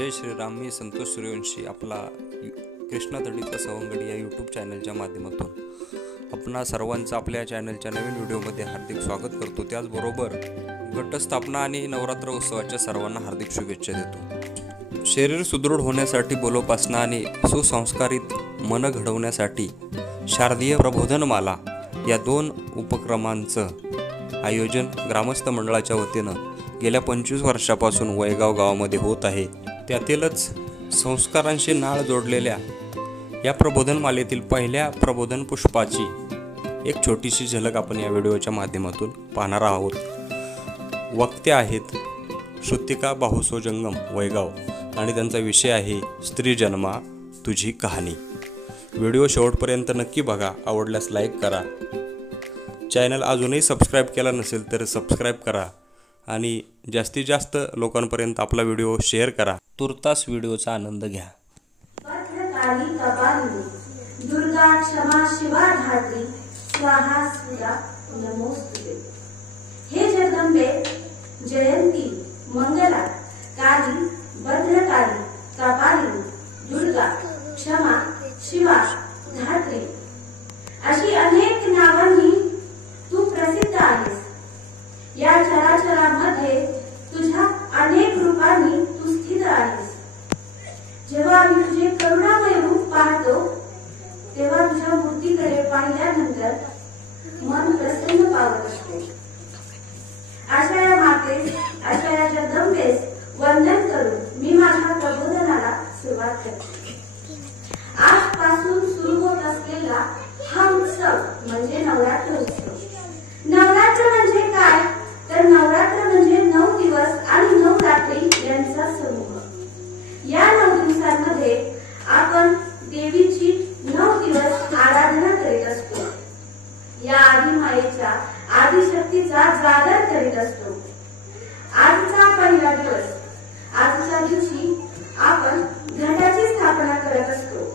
जय श्रीराम. मी संतोष सूर्यवंशी आपला कृष्णा तडीचा सवंगडी या यूट्यूब चॅनलच्या माध्यमातून आपणा सर्वांचं आपल्या चॅनलच्या नवीन व्हिडिओमध्ये हार्दिक स्वागत करतो. त्याचबरोबर घटस्थापना आणि नवरात्र उत्सवाच्या सर्वांना हार्दिक शुभेच्छा देतो. शरीर सुदृढ होण्यासाठी बलोपासना आणि सुसंस्कारित मन घडवण्यासाठी शारदीय प्रबोधनमाला या 2 उपक्रमांचं आयोजन ग्रामस्थ मंडळाच्या वतीनं गेल्या 25 वर्षापासून वयगाव गावामध्ये होत आहे. त्यातीलच संस्कारांशी नाळ जोडलेल्या या प्रबोधनमालेतील पहिल्या प्रबोधन पुष्पाची एक छोटीशी झलक आपण या व्हिडिओच्या माध्यमातून पाहणार आहोत. वक्ते आहेत श्रुतिका बाहुसो जंगम वयगाव आणि त्यांचा विषय आहे स्त्री जन्मा तुझी कहाणी. व्हिडिओ शेवटपर्यंत नक्की बघा. आवडल्यास लाईक करा. चॅनल अजूनही सबस्क्राईब केला नसेल तर सबस्क्राईब करा आणि जास्तीत जास्त लोकांपर्यंत आपला व्हिडिओ शेअर करा. तुर्तास व्हिडिओचा आनंद घ्या. भद्रकाली कपालिनी दुर्गा क्षमा शिवा धात्री स्वाहा सुरा नमोस्तुते. हे जगदंबे जयंती मंगला काली भद्रकाली कपालिनी दुर्गा क्षमा शिवा धात्री अशी अनेक नावांनी तू प्रसिद्ध आहेस. या चराचरामध्ये तुझ्या अनेक रूपांनी तू स्थित आहेस. जेव्हा आम्ही तुझे करुणामय रूप पाहतो तेव्हा तुझ्या मूर्तीकडे पाहिल्यानंतर मन प्रसन्न पावत असते. अशा या मातेस, अशा या जगदंबेस वंदन करून मी माझ्या प्रबोधनाला सुरुवात करते. आजपासून सुरू होत असलेला हा उत्सव म्हणजे नवरात्र उत्सव. नवरात्र म्हणजे काय तर नवरात्र म्हणजे 9 दिवस आणि 9 रात्री यांचा समूह. या 9 दिवसांमध्ये आपण देवीची 9 दिवस आराधना करीत असतो. या आदिमायेच्या आदिशक्तीचा जागर करीत असतो. आजचा पहिला दिवस. आजच्या दिवशी आपण घटाची स्थापना करत असतो.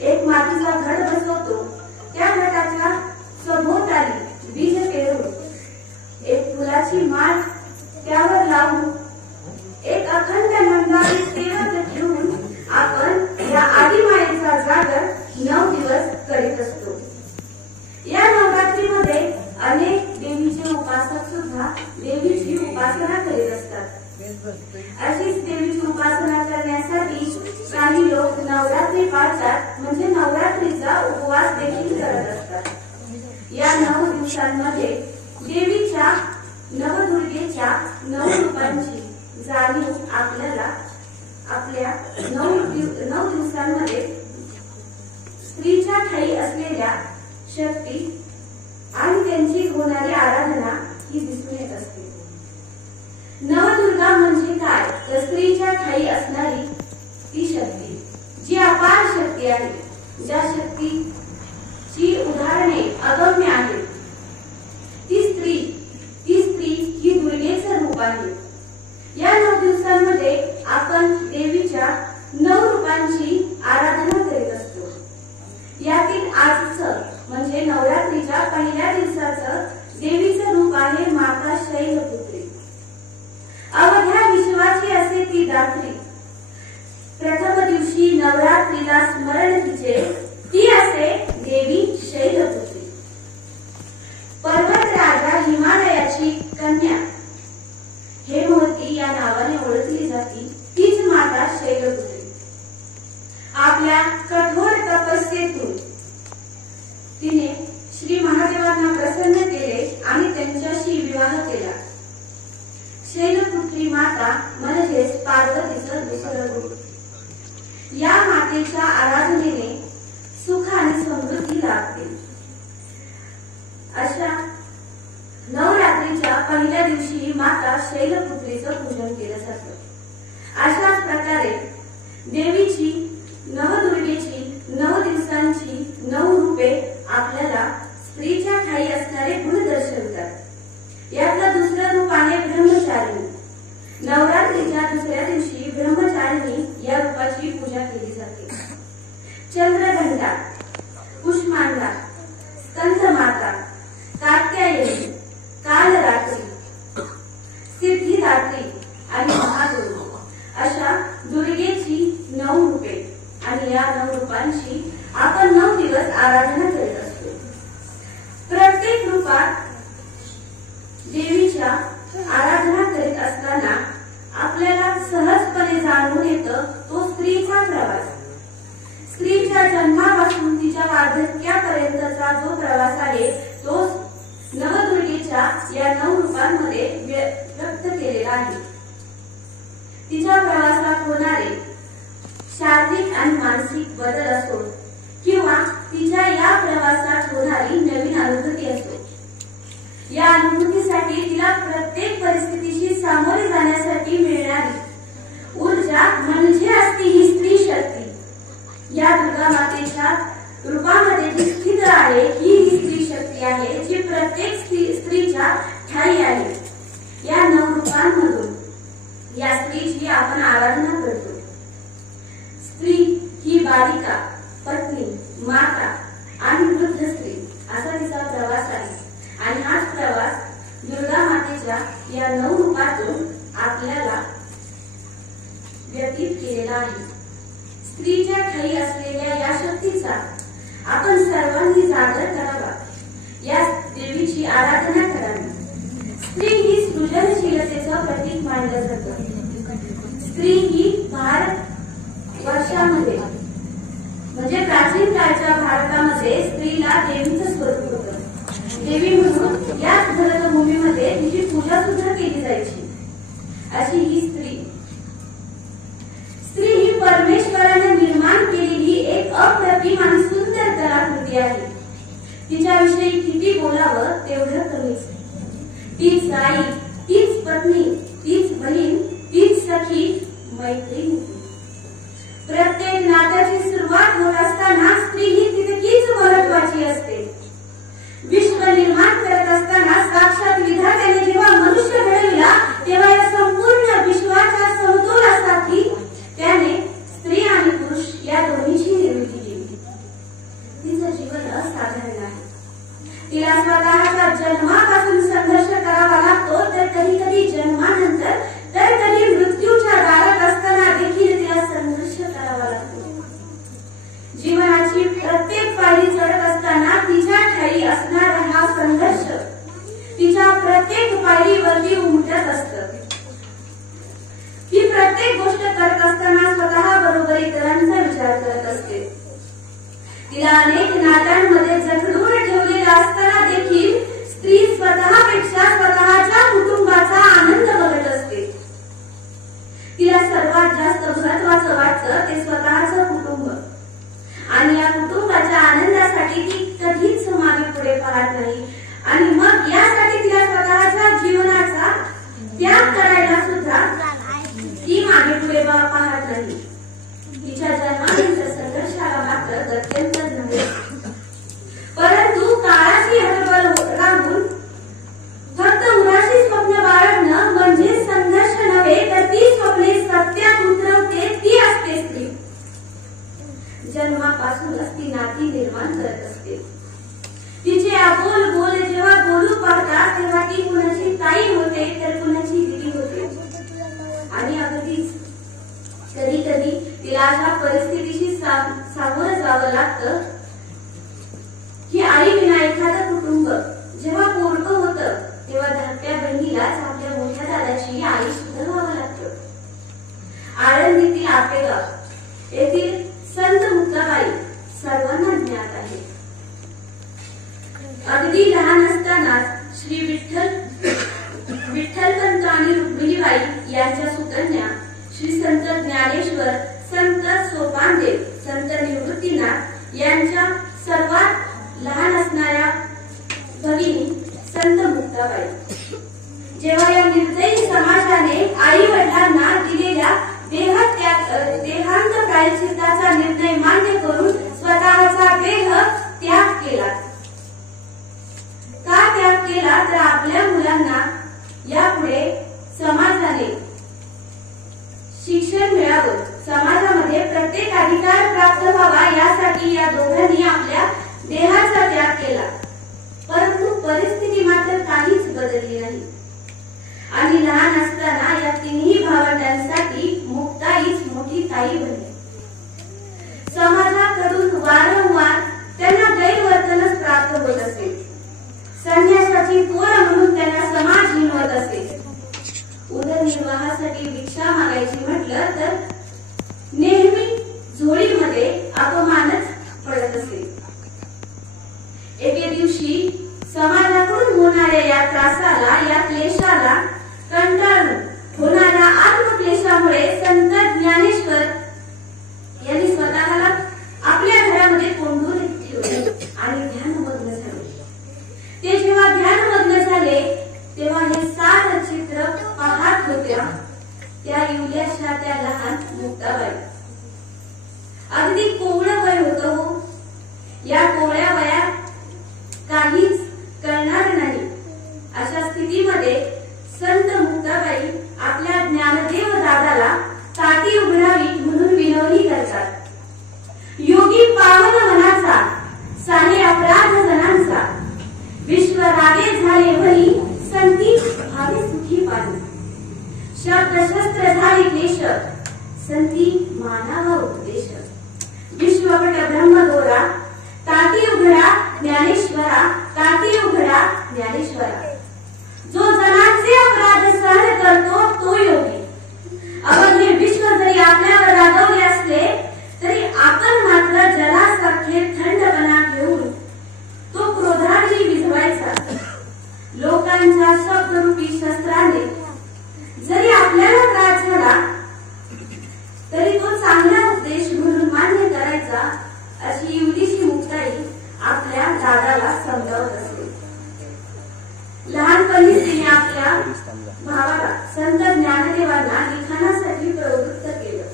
एक मातीचा घट बसवतो. त्या घटाच्या सभोवताली बीज पेरून एक फुलाची माळ त्यावर लावून एक अखंड मंदारी सेवक ठेवून आपण या आदिमायेचा जागर 9 दिवस करीत असतो. या नवरात्रीमध्ये अनेक देवीचे उपासक सुद्धा देवीची उपासना करीत असतात. अशीच देवीची उपासना करण्यासाठी काही लोक नवरात्री पाळतात म्हणजे नवरात्रीचा उपवास देखील करत असतात. या 9 दिवसांमध्ये देवीच्या नवदुर्गेच्या 9 रूपांची जाणीव आपल्याला आपल्या 9 दिवसांमध्ये स्त्रीच्या ठायी असलेल्या शक्ती आणि त्यांची होणारी आराधना ही दिसून येत असते. नवदुर्गा म्हणजे काय तर स्त्रीच्या ठायी असणारी ती शक्ती जी अपार शक्ती आहे. ज्या शक्तीची उदाहरणे अगम्य आहेत. ती स्त्री ही दुर्गेचं रूप आहे. या 9 दिवसांमध्ये आपण देवीच्या 9 रूपांची आराधना करीत असतो. यातील आजचं म्हणजे नवरात्रीच्या पहिल्या दिवसाचं देवीचं रूप आहे माता शैलपुत्री. अवघ्या विश्वाची असे ती दात्री. प्रथम दिवशी नवरात्रीला स्मरण तिचे ती असे देवी शैलपुत्री. पर्वत राजा हिमालयाची कन्या हेमवती या नावाने ओळखली जाती तीच माता शैलपुत्री. आपल्या कठोर तपस्येतून तिने श्री महादेवांना प्रसन्न केले आणि त्यांच्याशी विवाह केला. शैलपुत्री माता म्हणजेच पार्वतीचं दुसरं रूप. या मातेच्या आराधनेने सुख आणि समृद्धी लाभते. अशा नवरात्रीच्या पहिल्या दिवशी माता शैलपुत्रीचं पूजन केलं जातं. अशाच प्रकारे देवीची नवदुर्गेची 9 दिवसांची 9 रूपे आपल्याला स्त्रीच्या ठायी असणारे गुण दर्शवतात. यातलं दुसरं रूप आहे ब्रह्मचारिणी. नवरात्रीच्या दुसऱ्या दिवशी ब्रह्मचारिणी या रूपाची पूजा केली जाते. चंद्रघंटा, कुष्मांडा, स्कंदमाता, कात्यायनी, कालरात्री, सिद्धिदात्री आणि महादुर्गा आणि या 9 रूपांची आपण 9 दिवस आराधना करीत असतो. प्रत्येक रूपात देवीच्या आराधना करीत असताना आपल्याला सहजपणे जाणून येतं तो स्त्रीचा प्रवास. स्त्रीच्या जन्मापासून तिच्या वार्धक्यापर्यंतचा जो प्रवास आहे तो नवदुर्गेच्या या 9 रूपांमध्ये व्यक्त केलेला आहे. तिच्या प्रवासात होणारे शारीरिक आणि मानसिक बदल असो किंवा तिच्या या प्रवासात होणारी नवीन अनुभूती असो, या अनुभूतीसाठी तिला प्रत्येक परिस्थितीशी सामोरे जाण्यासाठी मिळणारी ऊर्जा म्हणजे असती ही स्त्री शक्ती. या दुर्गा मातेच्या रूपामध्ये जी स्थित आहे ही स्त्री शक्ती आहे जी प्रत्येक स्त्रीच्या ठायी आहे. या 9 रूपांमधून या स्त्रीची आपण आराधना करतो. स्त्री ही बालिका, पत्नी, माता आणि वृद्ध स्त्री असा तिचा प्रवास आहे आणि हाच प्रवास दुर्गा मातेच्या या 9 रूपातून आपल्याला व्यतीत केलेला आहे. स्त्रीच्या ठायी असलेल्या या शक्तीचा आपण सर्वांनी जागर करावा, या देवीची आराधना करावी. स्त्री ही सृजनशीलतेचं प्रतीक मानलं जातं. स्त्री ही भारत वर्षामध्ये म्हणजे प्राचीन काळच्या भारतामध्ये स्त्रीला देवीचं स्वरूप होतं. देवी म्हणून याच भरतभूमीमध्ये तिची पूजा सुद्धा केली जायची. अशी ही स्त्री ही परमेश्वराने निर्माण केलेली एक अप्रतिम आणि सुंदर कलाकृती आहे. तिच्याविषयी किती बोलावं तेवढं कमीच. तीच आई, तीच पत्नी, तीच बहीण, तीच सखी, मैत्रीण. प्रत्येक नात्याची सुरुवात होत असताना स्त्री ही तितकीच महत्वाची असते. विश्व निर्माण करत असताना साक्षात विधात्याने जेव्हा मनुष्य घडविला तेव्हा या संपूर्ण विश्वाच्या समतोलासाठी त्याने स्त्री आणि पुरुष या दोन्हीची निर्मिती केली. तिचं जीवन असाधारण आहे. तिला स्वतःच्या जन्मापासून संघर्ष करावा लागतो, तर कधी कधी जन्मानंतर, तर कधी मृत्यूच्या दारात असताना देखील तिला संघर्ष करावा लागतो. जीवनाची प्रत्येक पायरी चढत असताना तिच्या ठायी असणारा हा संघर्ष तिच्या प्रत्येक पायरीवरती उमटत असतं. ती प्रत्येक गोष्ट करत असताना स्वतः बरोबर इतरांचा विचार करत असते. तिला अनेक नात्यांमध्ये जखडून ठेवलेला असताना देखील स्त्री स्वतःपेक्षा स्वतःच्या कुटुंबाचा आनंद बघत असते. तिला सर्वात जास्त महत्वाचं वाटतं ते स्वतःचं कुटुंब आणि या कुटुंबाच्या आनंदासाठी ती कधीच मागे पुढे पाहत नाही आणि मग यासाठी तिला स्वतःच्या जीवनाचा त्याग करायला सुद्धा ती मागे पुढे पाहत नाही. तिच्या जन्मानंतर संघर्षाला मात्र गत्यंतर नव्हे, परंतु काळाची हतबल राहून फक्त मुलाची स्वप्न बाळगणं म्हणजे संघर्ष नव्हे, तर ती स्वप्ने सत्यात उतरवते ती असते स्त्री. जन्मापासूनच ती नाती निर्माण करत असते. तिचे आबोल बोल जेव्हा बोलू पाहतात तेव्हा ती कुणाची ताई होते तर कुणाची दिदी होते. आणि अगदीच कधी कधी तिला अशा परिस्थितीशी सामोरं जावं लागतं की आई विना एखादं कुटुंब जेव्हा पोरकं होतं तेव्हा धाकट्या बहिणीलाच आपल्या मोठ्या दादाची आई सुद्धा व्हावं लागतं. आळंदीतील आपेगाव येथील संत मुक्ताबाई सर्वांना ज्ञात आहे. अगदी लहान असतानाच श्री विठ्ठलपंत आणि रुक्मिणीबाई यांच्या सुकन्या श्री संत ज्ञानेश्वर, संत सोपानदेव, संत निवृत्तीनाथ यांच्या सर्वात लहान असणाऱ्या भगिनी संत मुक्ताबाई जेव्हा या निर्दयी समाजाने आई वडिलांना दिलेल्या देहांत प्रायश्चित्ताचा निर्णय मान्य करून स्वतःचा देह त्याग केला. का त्याग केला तर आपल्या मुलांना यापुढे समाजाने शिक्षण मिळावं, समाजामध्ये प्रत्येक अधिकार प्राप्त व्हावा यासाठी या दोघांनी आपल्या देहाचा त्याग केला. परंतु परिस्थिती मात्र काहीच बदलली नाही आणि लहान असताना या तिन्ही भावंडांसाठी मुक्ताईच मोठी ताई बनली. वारंवार त्यांना गैरवर्तनच प्राप्त होत असे. संन्यासाची पोर म्हणून त्यांना समाज हिणवत असे. उदरनिर्वाहासाठी भिक्षा मागायची म्हटलं तर नेहमी झोळीमध्ये अपमानच पडत असे. एके दिवशी समाजाकडून होणाऱ्या या त्रासाला, या क्लेशाला कंटाळून होणाऱ्या आत्मक्लेशामुळे संत ज्ञानेश्वर यांनी स्वतःला आपल्या घरामध्ये कोंडून ठेवले आणि ध्यानमग्न झाले. ते जेव्हा ध्यानमग्न झाले तेव्हा हे सारं चित्र पाहत होत्या त्या इवल्याशा त्या लहान मुक्ताबाई. अगदी कोवळं वय होतं हो. या कोवळ्या वयात काहीच करणार नाही अशा स्थितीमध्ये संत मुक्ताबाई आपल्या ज्ञानदेव दादाला ताटी उघडावी म्हणून विनवणी करतात. योगी पावन मनाचा साने अपराध जनांचा विश्व रागे झाले भली संती भावे सुखी पाणी. शब्द शस्त्र झाले क्लेश संती मानावा उपदेश. विश्वपट ब्रह्मदोरा ताटी उघडा ज्ञानेश्वरा, ताटी उघडा ज्ञानेश्वरा. जो जनांचे अपराध सहन करतो तो योगी. अवघे विश्व जरी आपल्यावर रागवले असले तरी आपण मात्र जलासारखे थंडपणा ठेवून तो क्रोधाची विझवायचा. लोकांच्या शब्दरूपी शस्त्राने जरी आपल्याला त्रास झाला तरी तो चांगला उपदेश म्हणून मान्य करायचा अशी इवलीशी मुक्ताई आपल्या दादाला समजावत असते. लहानपणी तिने आपल्या भावाला संत ज्ञानदेवांना लिखाणासाठी प्रवृत्त केलं.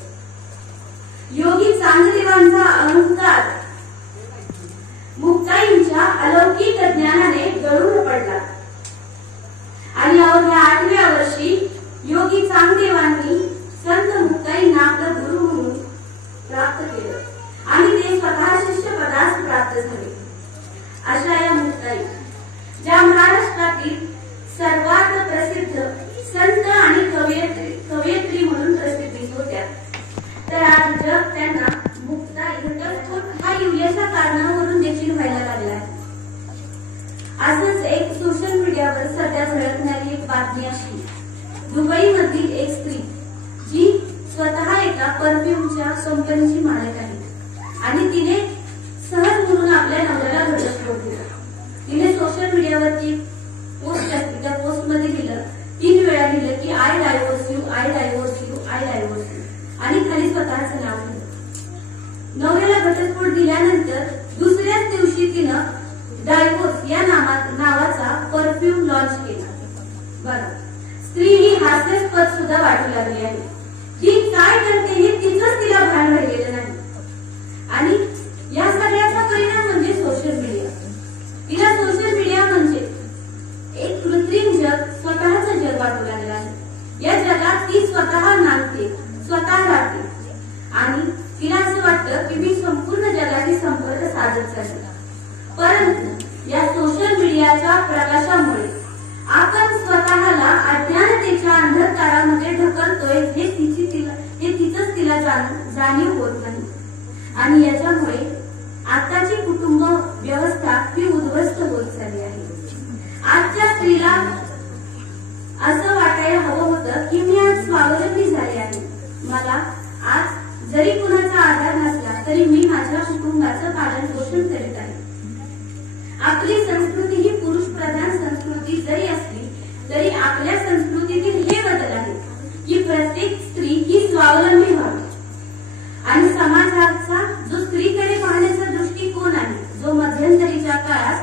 योगी चांगदेवांचा अहंकार मुक्ताईंच्या अलौकिक ज्ञानाने गळून पडला आणि अवघ्या 8व्या वर्षी योगी चांगदेवांनी संत मुक्ताईंना आपलं गुरु म्हणून प्राप्त केलं आणि ते स्वतः शिष्य पदास प्राप्त झाले. अशा या मुक्ताई ज्या महाराष्ट्रातील सर्वात प्रसिद्ध संत आणि कवयित्री म्हणून प्रसिद्धी होत्या, तर आज जग त्यांना मुक्ताई घटस्फोट हा इवल्याशा कारणावरून देखील व्हायला लागला. असंच एक सोशल मीडियावर सध्या झळकणारी एक बातमी अशी. दुबई मधील एक स्त्री जी स्वतः एका परफ्यूमच्या कंपनीची मालक आहे आणि तिने सहज म्हणून आपल्या नवऱ्याला घटस्फोट दिला. तिने सोशल मीडियावरची पोस्ट टाकली. त्या पोस्ट मध्ये लिहिलं, 3 वेळा लिहिलं की I divorce you, I divorce you, I divorce you आणि खाली स्वतःचं नाव लिहिलं. नवऱ्याला घटस्फोट दिल्यानंतर दुसऱ्याच दिवशी तिनं डायव्होर्स या नावाचा परफ्यूम लॉन्च केला. बरं, स्त्री ही हास्यास्पद सुद्धा वाटू लागली आहे. ती काय करते हे तिचंच तिला भान राहिलेलं नाही आणि या सगळ्याचा परिणाम म्हणजे सोशल मीडिया. तिला सोशल मीडिया म्हणजे एक कृत्रिम जग, स्वतःचं जग वाटू लागलं आहे. या जगात ती स्वतः नांदते, स्वतः राहते आणि तिला असं वाटतं की मी संपूर्ण जगाशी संपर्क साधत चालले. परंतु या सोशल मीडियाच्या प्रकाशामुळे आपण स्वतःला अज्ञानतेच्या अंधकारामध्ये ढकलतोय हे तिचंच तिला जाणीव होत नाही आणि याच्यामुळे आताची कुटुंब व्यवस्था ही उद्ध्वस्त होत चालली आहे. आजच्या स्त्रीला असं वाटायला हवं होतं की मी आज स्वावलंबी झाले आहे. मला आज जरी कुणाचा आधार नसला तरी मी माझ्या कुटुंबाचं पालन पोषण करीत आहे. आपली संस्कृती ही पुरुष प्रधान संस्कृती जरी असली तरी आपल्या संस्कृतीतील हे बदल आहे की प्रत्येक स्त्री ही स्वावलंबी व्हावी आणि समाजाचा जो स्त्रीकडे पाहण्याचा दृष्टिकोन आहे, जो मध्यंतरीच्या काळात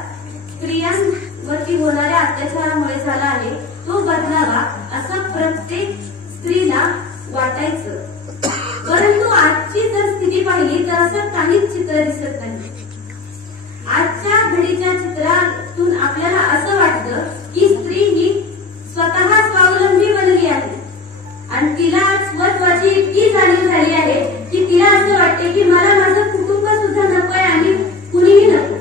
स्त्रियांवरती होणाऱ्या अत्याचारामुळे झाला आहे, तो बदलावा असं प्रत्येक स्त्रीला वाटायचं. परंतु आजची जर स्थिती पाहिली तर असं काहीच चित्र दिसत नाही. आजच्या घडीच्या चित्रातून आपल्याला असं वाटतं की स्त्री ही स्वतः स्वावलंबी बनली आहे आणि तिला स्वत्वाची इतकी जाणीव झाली आहे की तिला असं वाटते की मला माझं कुटुंब सुद्धा नकोय आणि कुणीही नको.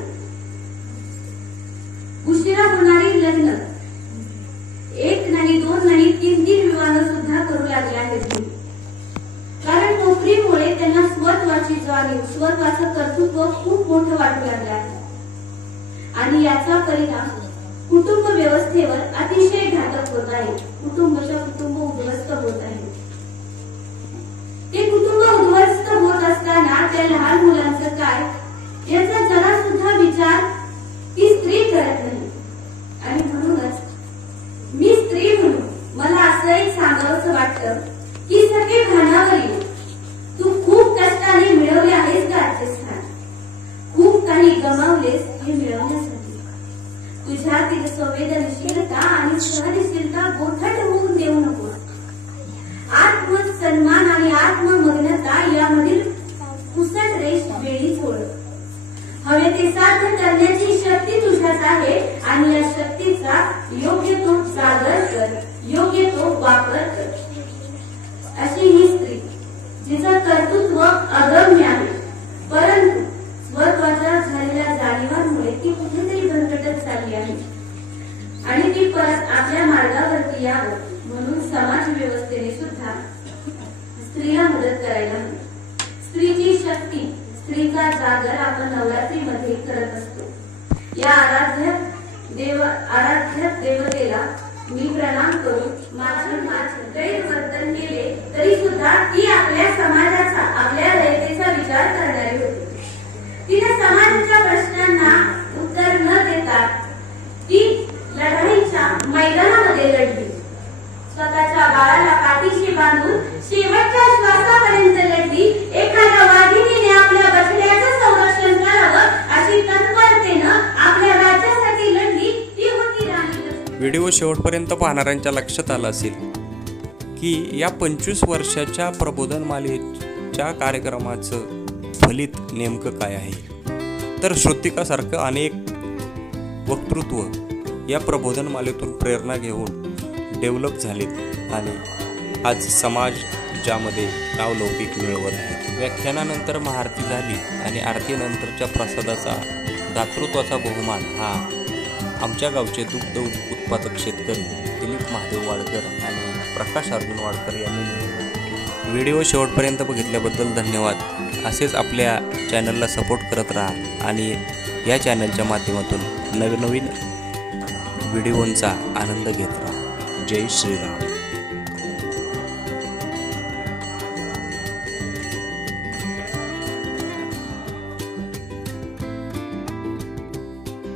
उशिरा होणारी लग्न 1 नाही 2 नाही 3 विवाह सुद्धा करू लागले आहेत कारण नोकरीमुळे त्यांना स्वत्वाची स्वत्वाची जाणीव, स्वत्वाचं कर्तृत्व खूप मोठं वाटू लागलं आहे आणि याचा परिणाम कुटुंब व्यवस्थेवर अतिशय घातक होत आहे. कुटुंब उद्ध्वस्त होत आहे. ते कुटुंब उद्ध्वस्त होत असताना त्या लहान मुलांचं काय याचा जरा सुद्धा विचार ती स्त्री करत नाही. आणि म्हणूनच मी स्त्री म्हणून मला असं एक सांगावंसं वाटतं की सगळे भानावर येऊ. तू खूप कष्टाने मिळवले आहेस का आजचे स्थान. खूप काही गमावलेस हे मिळवण्यासाठी. तुझ्यातील संवेदनशीलता आणि सहनशीलता गोठट होऊन देऊ नको. आत्मसन्मान आणि आत्ममग्नता यामधील पुसट रेष वेळीच ओळख. हवे ते साध्य करण्याची शक्ती तुझ्यात आहे आणि या शक्तीचा योग्य तो जागर कर, योग्य तो वापर कर. अशी ही स्त्री जिचं कर्तृत्व अगम्य आहे, परंतु स्वत्वाच्या झालेल्या जाणीवांमुळे ती कुठेतरी भरकटत चालली आहे आणि ती परत आपल्या मार्गावरती यावं म्हणून समाज व्यवस्थेने सुद्धा स्त्रीला मदत करायला हवी. स्त्रीची शक्ती, स्त्रीचा जागर आपण नवरात्रीमध्ये करत असतो. या आराध्य देवतेला मी प्रणाम करून माझे गैरवर्तन केले तरी सुद्धा ती आपल्या समाजाचा, आपल्या रयतेचा विचार करणारी होती. तिने समाजाच्या प्रश्नांना उत्तर न देता ती लढाईच्या मैदानामध्ये लढली. स्वतःच्या बाळाला पाठीशी बांधून शेवटच्या श्वासापर्यंत लढली. एखाद्या वाघिणीने आपल्या बछड्याचं संरक्षण करावं अशी तत्परतेनं आपल्या राज्यासाठी लढली ती होती राणी लक्ष्मी. व्हिडिओ शेवटपर्यंत पाहणाऱ्यांच्या लक्षात आलं असेल की या 25 वर्षाच्या प्रबोधन मालेच्या कार्यक्रमाचं फलित नेमकं काय आहे. तर श्रुतिकासारखं अनेक वक्तृत्व या प्रबोधन मालेतून प्रेरणा घेऊन डेव्हलप झालेत आणि आज समाज ज्यामध्ये नावलौकिक मिळवत आहे. व्याख्यानानंतर महाआरती झाली आणि आरतीनंतरच्या प्रसादाचा दातृत्वाचा बहुमान हा आमच्या गावचे दुग्ध उत्पादक शेतकरी दिलीप महादेव वाडकर आणि प्रकाश अर्जुन वाडकर यांनी मिळवला. व्हिडिओ शेवटपर्यंत बघितल्याबद्दल धन्यवाद. असेच आपल्या चॅनलला सपोर्ट करत राहा आणि या चॅनलच्या माध्यमातून नवीन व्हिडिओंचा आनंद घेत राहा. जय श्रीराम.